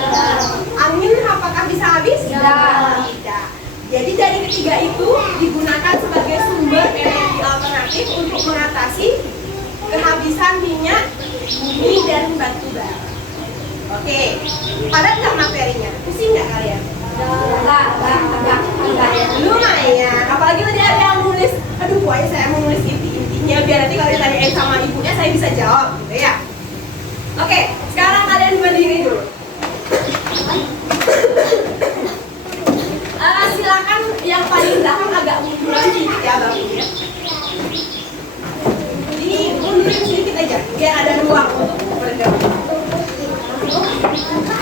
Angin apakah bisa habis? Tidak. Jadi dari ketiga itu digunakan sebagai sumber energi alternatif untuk mengatasi kehabisan minyak, bumi, dan batu bara. Oke, padat nggak materinya? Pusing nggak kalian? Lumayan. Apalagi tadi ada yang nulis, aduh pokoknya saya mau nulis inti-intinya biar nanti kalau ditanyain sama ibunya saya bisa jawab, gitu ya. Oke, sekarang kalian berdiri dulu. Silakan yang paling belakang agak munduran sedikit ya babunya. Ini mundurin sedikit aja, biar ada ruang untuk bergabung.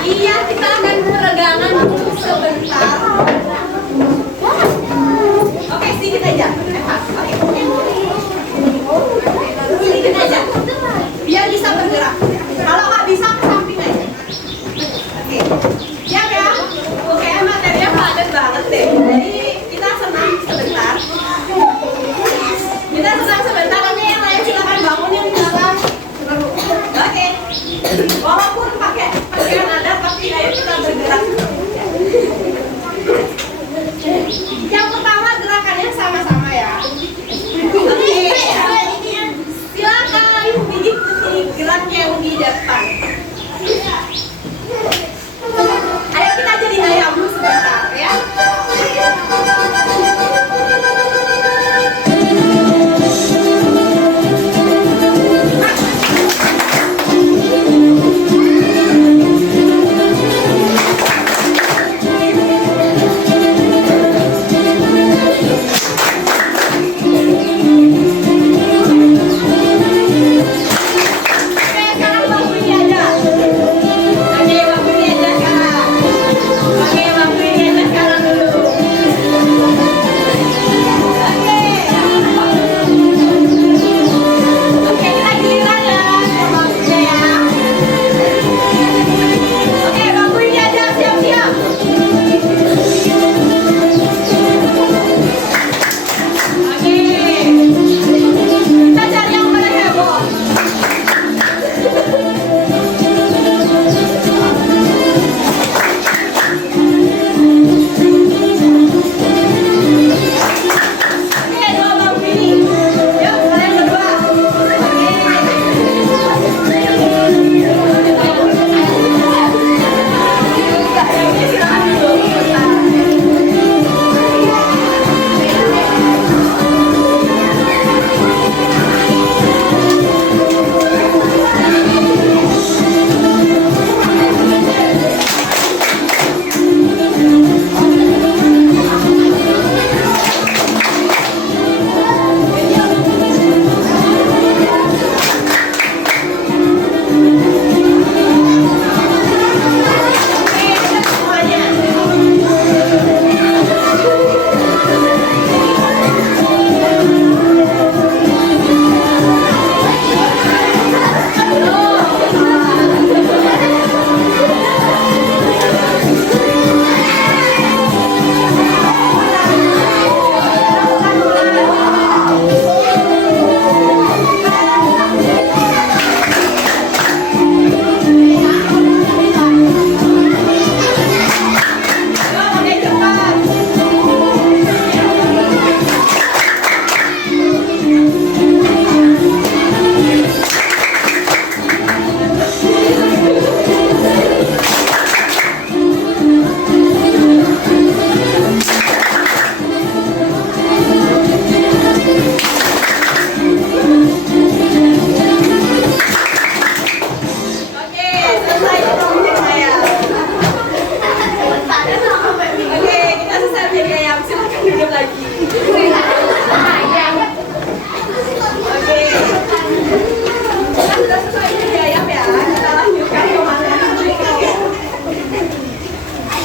Iya, kita akan peregangan dulu sebentar. Oke, sedikit aja. Sedikit aja, biar bisa bergerak. Kalau nggak bisa, ke samping aja. Oke, siap ya? Oke, materinya padat banget deh. Jadi kita senang sebentar. Nanti yang lain silakan bangun yang di belakang. Oke. Walaupun pakai pakaian ada, tapi ayo kita bergerak. Yang pertama gerakannya sama-sama ya. Oke. Silakan gigit gerak yang di depan. Ayo kita jadi ayam dulu sebentar ya. Sekarang bahunya ada.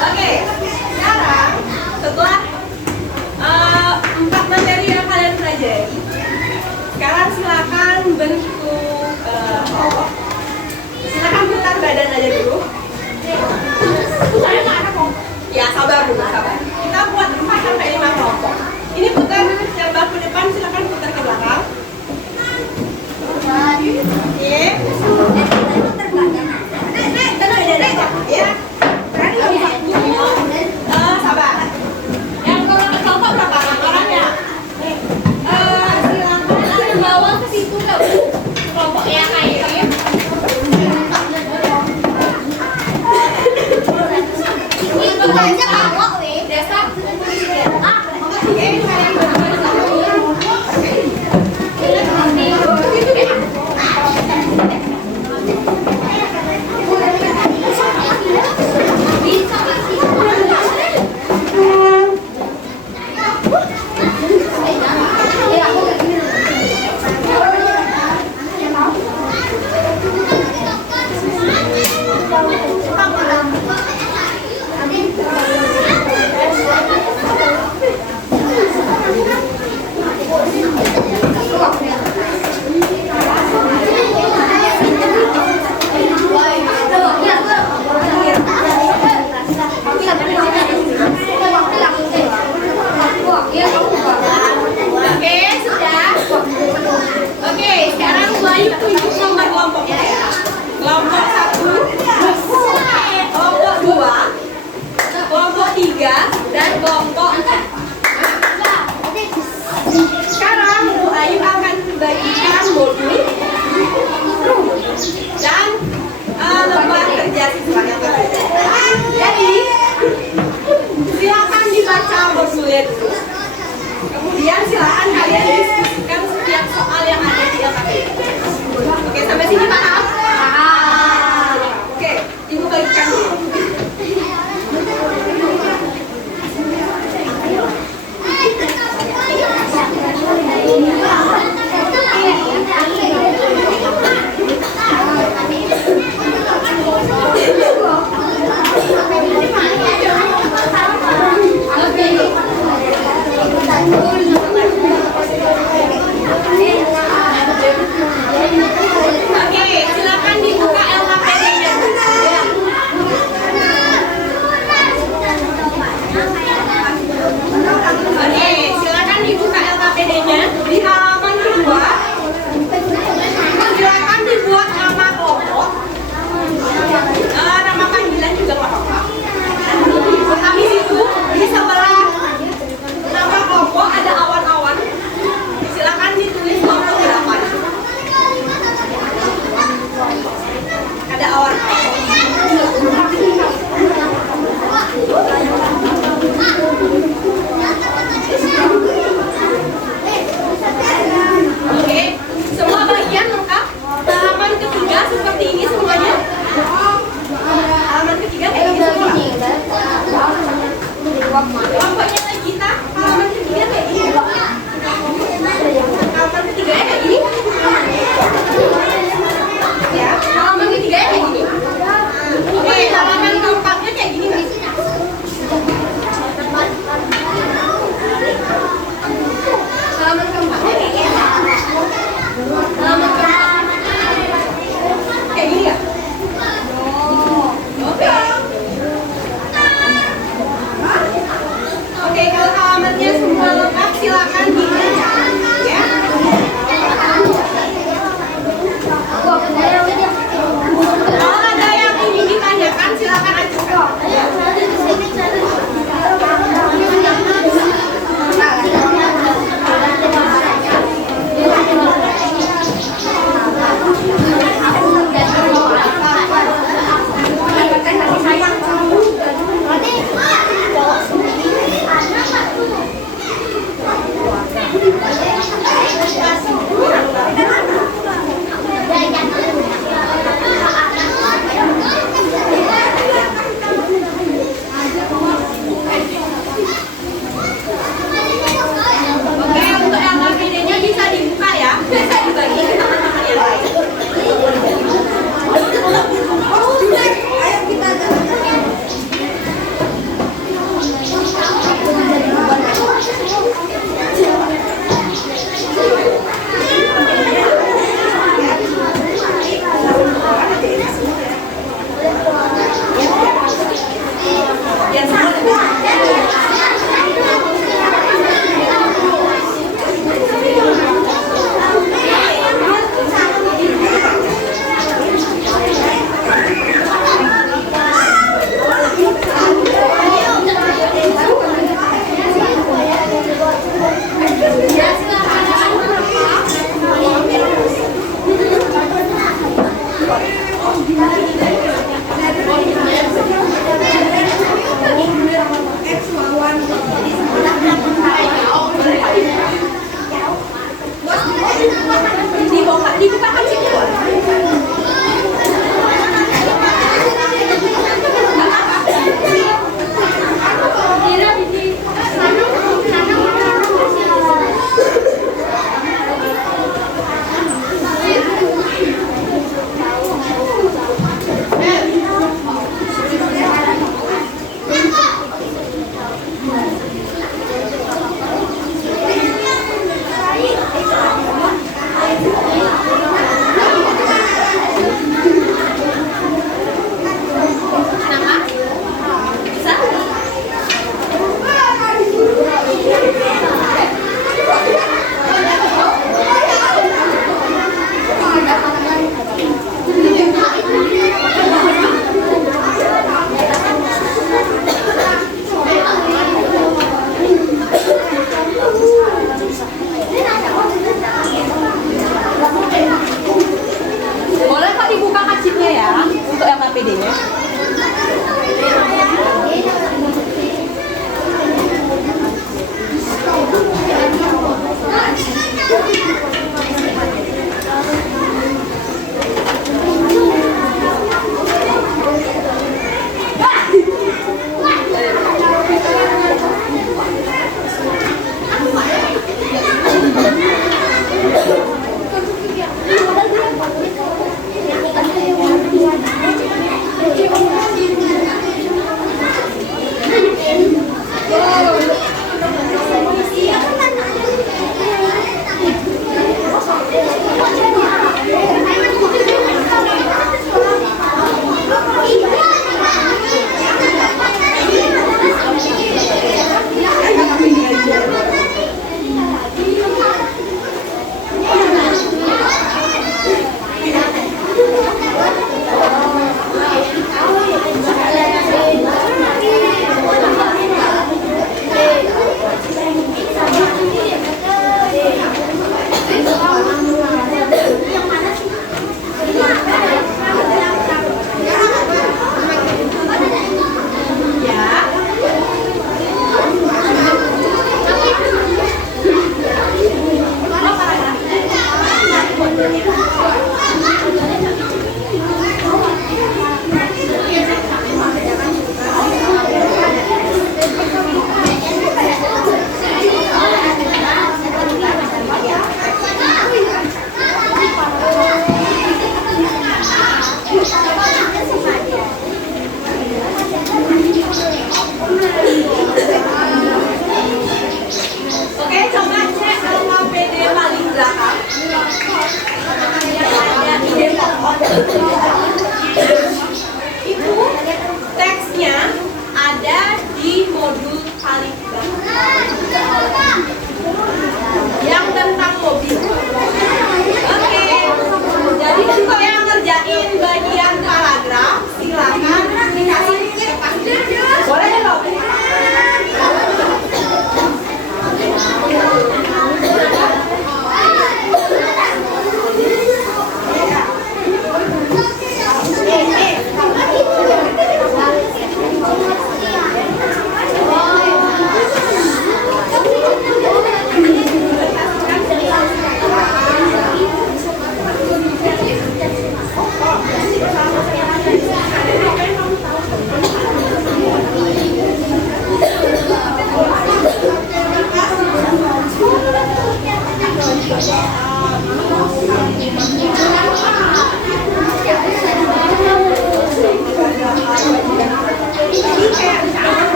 Oke, sekarang setelah 4 materi yang kalian pelajari, sekarang silakan bentuk kelompok. Silakan putar badan aja dulu. Putarnya ke arah kelompok. Ya, sabar dulu, sabar. Kita buat 4 sampai 5 kelompok. Ini putar yang baku depan, silakan putar ke belakang. Oke. Ya. Sabar. Yang kalau ke kelompok berapa orangnya? Silakan bawa ke situ nggak Bu? Kelompoknya kayak ini. Aja bawa weh. Desa. Oke, kalian dan kelompok 4. Sekarang Bu Ayu akan membagikan modul dan lembar kerja siswa. Jadi silakan dibaca modulnya dulu. Kemudian silakan kalian diskusikan setiap soal yang ada di LKP. Oke, sampai sini paham? Oke, Ibu bagikan dulu.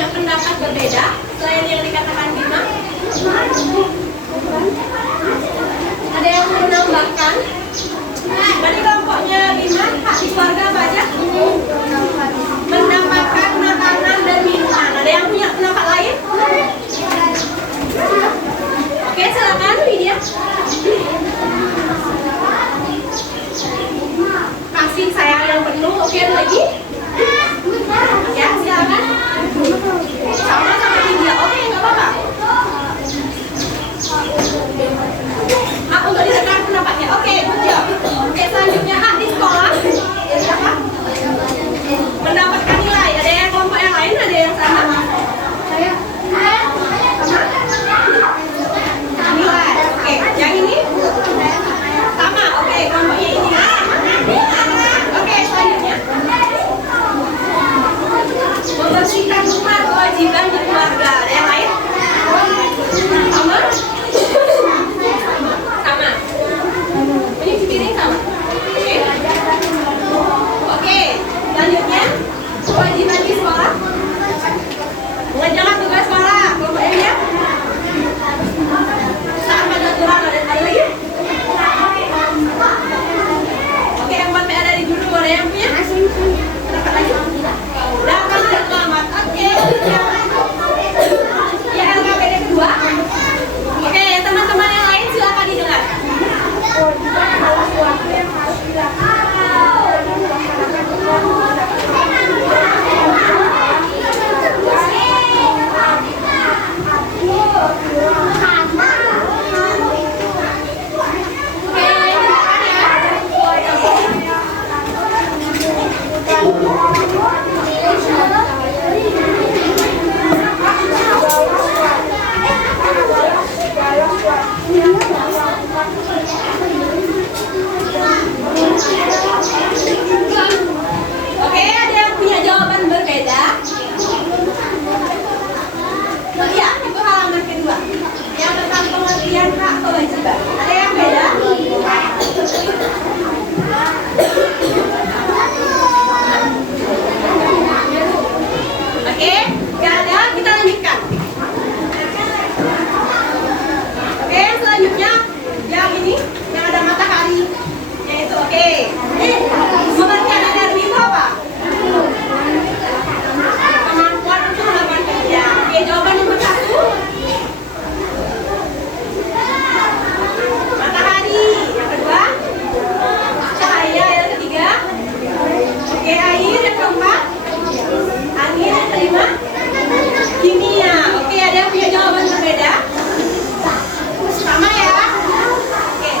punya pendapat berbeda selain yang dikatakan Bima? Ada yang mau menambahkan? Tadi kelompoknya Bima, hak di keluarga apa aja? Mendapatkan makanan dan minuman. Ada yang punya pendapat lain? Oke, silakan Widya. Kasih sayang yang penuh. Oke, lagi? Ya, silakan. Sama Widya. Oke, nggak apa-apa. Untuk didengar pendapatnya. Oke, good job. Oke, selanjutnya di sekolah. Siapa? Mendapatkan nilai. Ada yang kelompok yang lain? Ada yang sama? Saya. Nilai. Oke, yang ini? Sama. Oke, kelompoknya ini. Oke, selanjutnya. Membersihkan rumah kewajiban di keluarga. Ada yang lain? Sama? Sama. Menyuci piring sama. Oke. Oke. Selanjutnya kewajiban di sekolah. Mengerjakan tugas sekolah. Kelompok ya. Saat pada aturan ada lagi. Oke, yang buat PR dari guru ada yang punya? Dapat lagi. Dapat dan selamat. Oke. Ya, LKPD kedua. Oke, teman-teman yang lain silakan didengar. Adalah sesuatu yang harus dilakukan. Oke, ada yang punya jawaban berbeda? Iya, itu halaman kedua. Yang tentang pengertian hak kewajiban. Ada yang beda? Oke, nggak ada, kita lanjutkan. Oke, selanjutnya yang ini, yang ada matahari. Yaitu, oke. Pengertian energi itu apa? Kemampuan untuk melakukan kerja. Oke, jawaban nomor 1. Matahari. Yang kedua, cahaya. Yang ketiga, oke, air. Yang keempat, angin. Yang kelima, kimia. Oke, ada yang punya jawaban berbeda? Sama ya? Oke,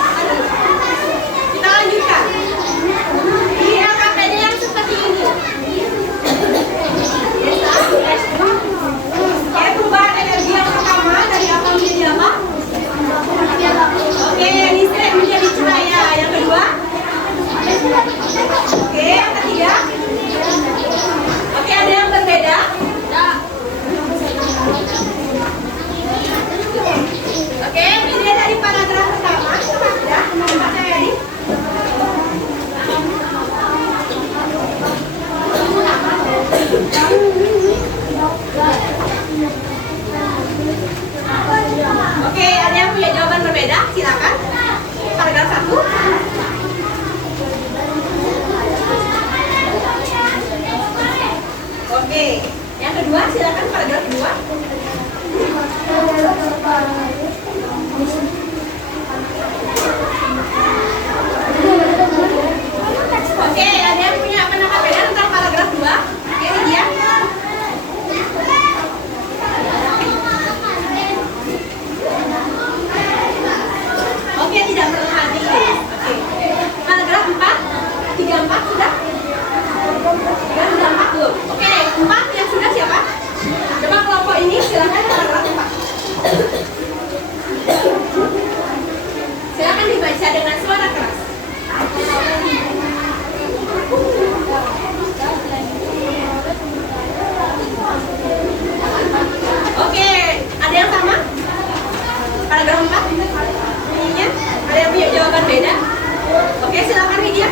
kita lanjutkan. Di LKPD yang seperti ini. Oke, perubahan energi yang pertama dari apa menjadi apa? Oke, listrik menjadi cahaya. Yang kedua? Oke, yang ketiga? Oke, ada yang berbeda? Oke, ini dari paragraf pertama. Ya, Pak Sayadi. Oke, ada yang punya jawaban berbeda? Silakan. Paragraf 1. Oke, yang kedua silakan paragraf 2. Oke, ada yang punya pendapat beda tentang paragraf 2? Ini dia. Oke, tidak perlu hadis. Oke. Paragraf 4, 34 sudah? 34 belum? Oke, 4 yang sudah siapa? Coba kelompok ini silakan paragraf 4. Silakan dibaca dengan suara keras. Oke, ada yang sama? Paragraf 4? Bunyinya? Ada yang punya jawaban beda? Oke, silakan Widya.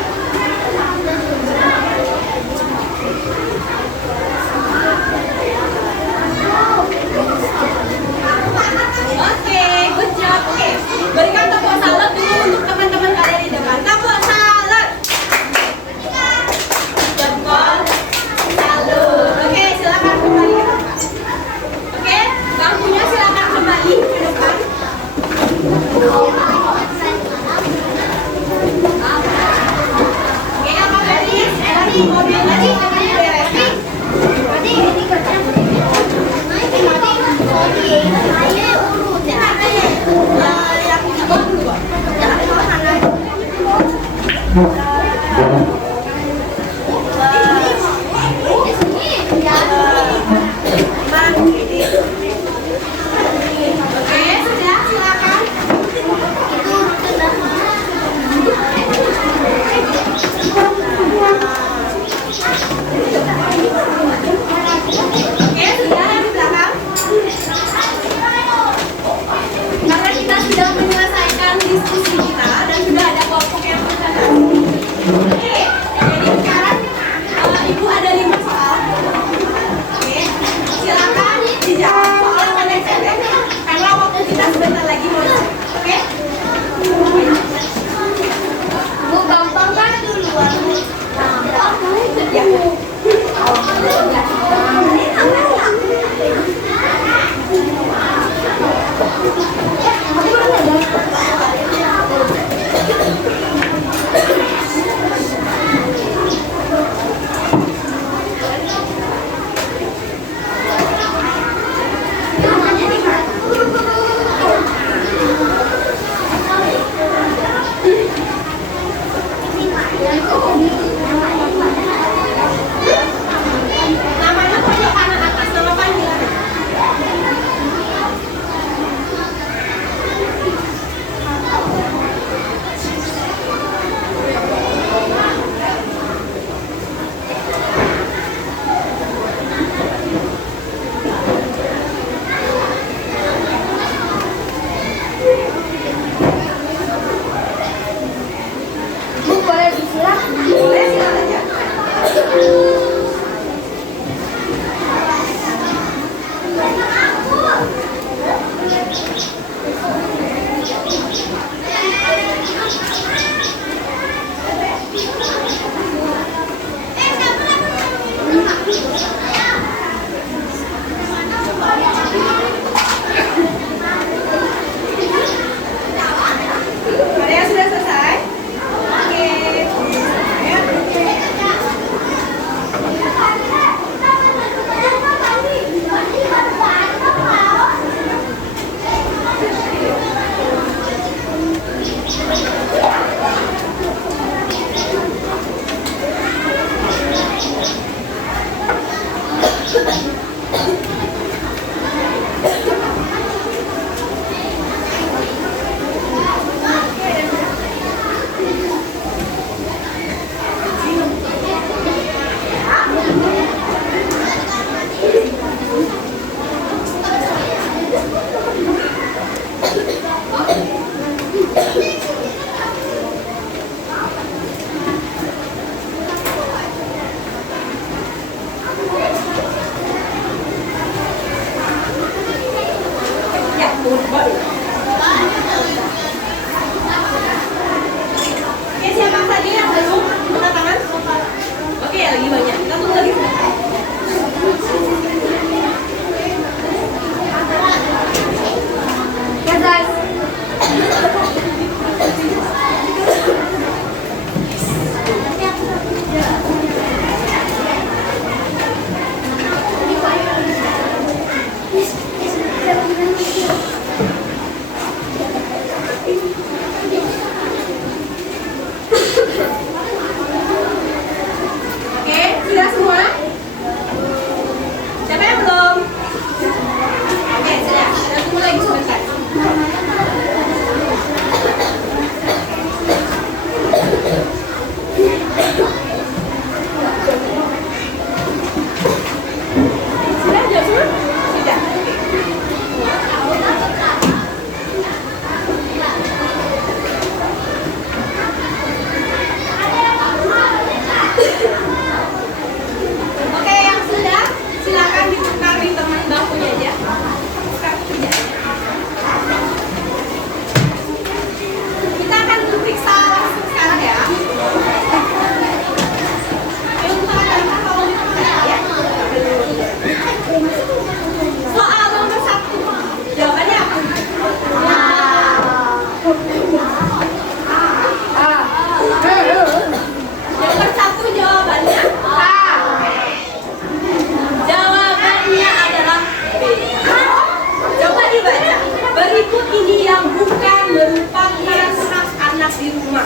aktivitas di rumah?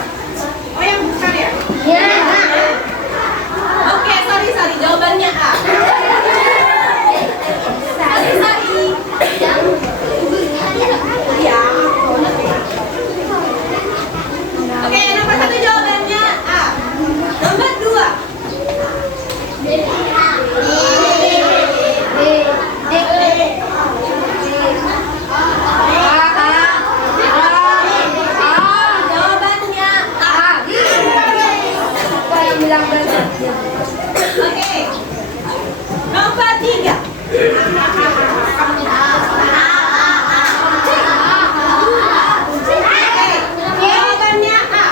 Oh yang bukan ya? Ya. Oke, sorry, jawabannya A. Sorry. Iya. Oke, nomor 1 jawabannya A. Nomor 2. Jawabannya A. Apa yang bilang benar? Oke. Nomor 3. Jawabannya A.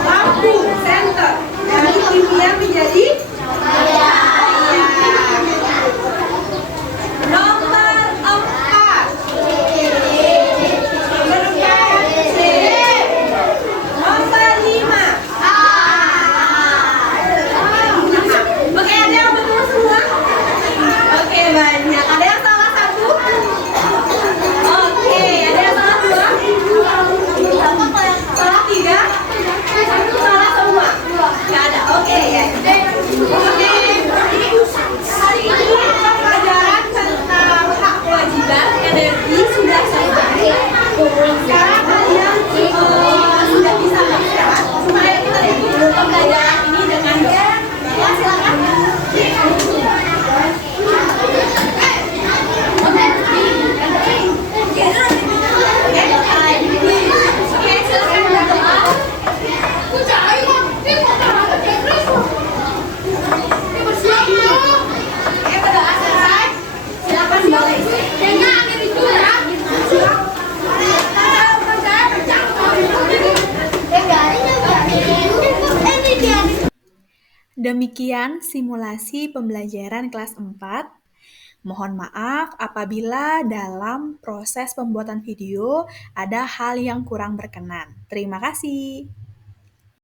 Lampu senter dari kimia menjadi cahaya. Nomor 4. C. Nomor 5. Oke, ada yang betul semua? Oke, banyak. Ada yang salah 1? Oke, ada yang salah 2? Salah 3? Salah semua? Nggak ada. Oke, ya. Oke. Hari ini pelajaran tentang hak kewajiban energi sudah selesai. Sekarang kalian sudah bisa beristirahat. Supaya kita ikuti pembelajaran ini dengan baik. Ya, silakan. Oke, silakan berdoa. Oke, berdoa selesai. Silakan balik. Demikian simulasi pembelajaran kelas 4. Mohon maaf apabila dalam proses pembuatan video ada hal yang kurang berkenan. Terima kasih.